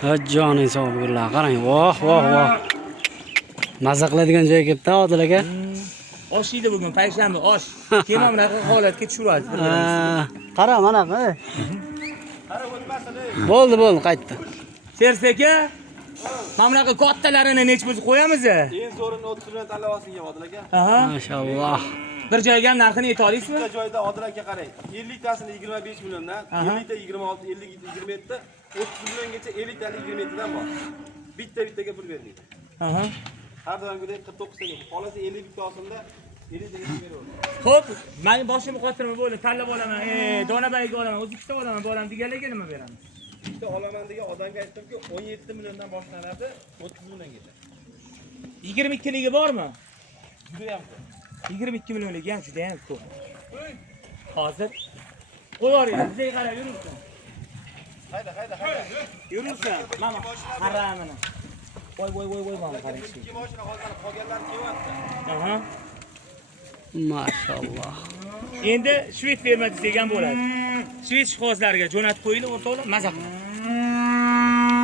Joning sog' bo'linglar. Qarang, voh, voh, voh. Maza qiladigan joyga kelibdi Odil aka. Osh yeydi bugun, payshanba osh. Kema bunaqa holatga tushiradi bir-birimizni. Qara, mana qara. Qara o'tmasin. Bo'ldi, qaytdi. Sersa aka, mana bunaqa kattalarini nech bo'lsa qo'yamiz. Eng zo'rini 30 million tanlab olsinga Odil aka. Aha. Mashalloh. Bir joyga ham narxini ayta olasizmi? Bitta joyda Odil aka qarang. 50 tasini 25 milliondan, 50 ta 26, 50 27 ta 30 milliongacha 50 talik 27 dan bor. Bittaga pul bermaydi. Aha. Har doimgidek 49 taga. Qolasi 50 bitta olsinda 50 taga beraveradi. Xo'p, meni boshimni qotirma bo'ldi, tanlab olaman. Donabayga olaman, o'zi ikkita olaman, bolam deganlarga nima beramiz? Bitta olaman degan odamga aytdimki, 17 milliondan boshlanadi, 30 milliongacha. 22 ligi bormi? Juda ham ko'p. 22 millionligi ham juda ham ko'p. Hozir qo'yaveringlar, bizga qarab yurursin. Hayda. Yurursin. Mana qaramini. Voy, mana qarang. Ikki mashina qolganlar kelyapti. Aha. Mashalloh. Endi shved ferma desak ham bo'ladi. Shved shihozlariga jo'natib qo'yinglar, o'rtoqlar, maza qilib.